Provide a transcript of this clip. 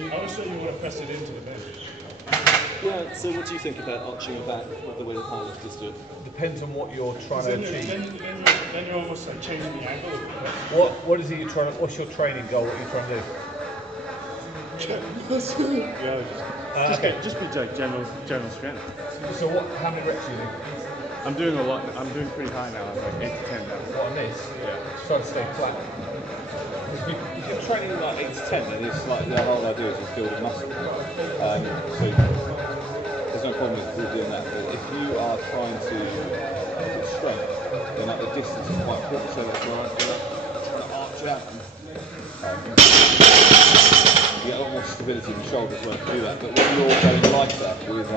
I was sure you want to press it into the bench. Yeah, so what do you think about arching back with the way the powerlifters do it? Depends on what you're trying to achieve. Then you're almost like changing the angle. What is it you're trying to, what's your training goal, what you're trying to do? Just be general strength. So how many reps are you doing? I'm doing a lot. I'm doing pretty high now. I'm like 8 to 10 now. What, on this? Yeah. Just trying to stay flat. If you're training like 8 to 10, then it's like the whole idea is just building muscle. So there's no problem with doing that. But if you are trying to get strength, then like the distance is quite quick, so that's why I'm trying to arch out. You get a lot more stability in the shoulders when you do that. But when you're going lighter with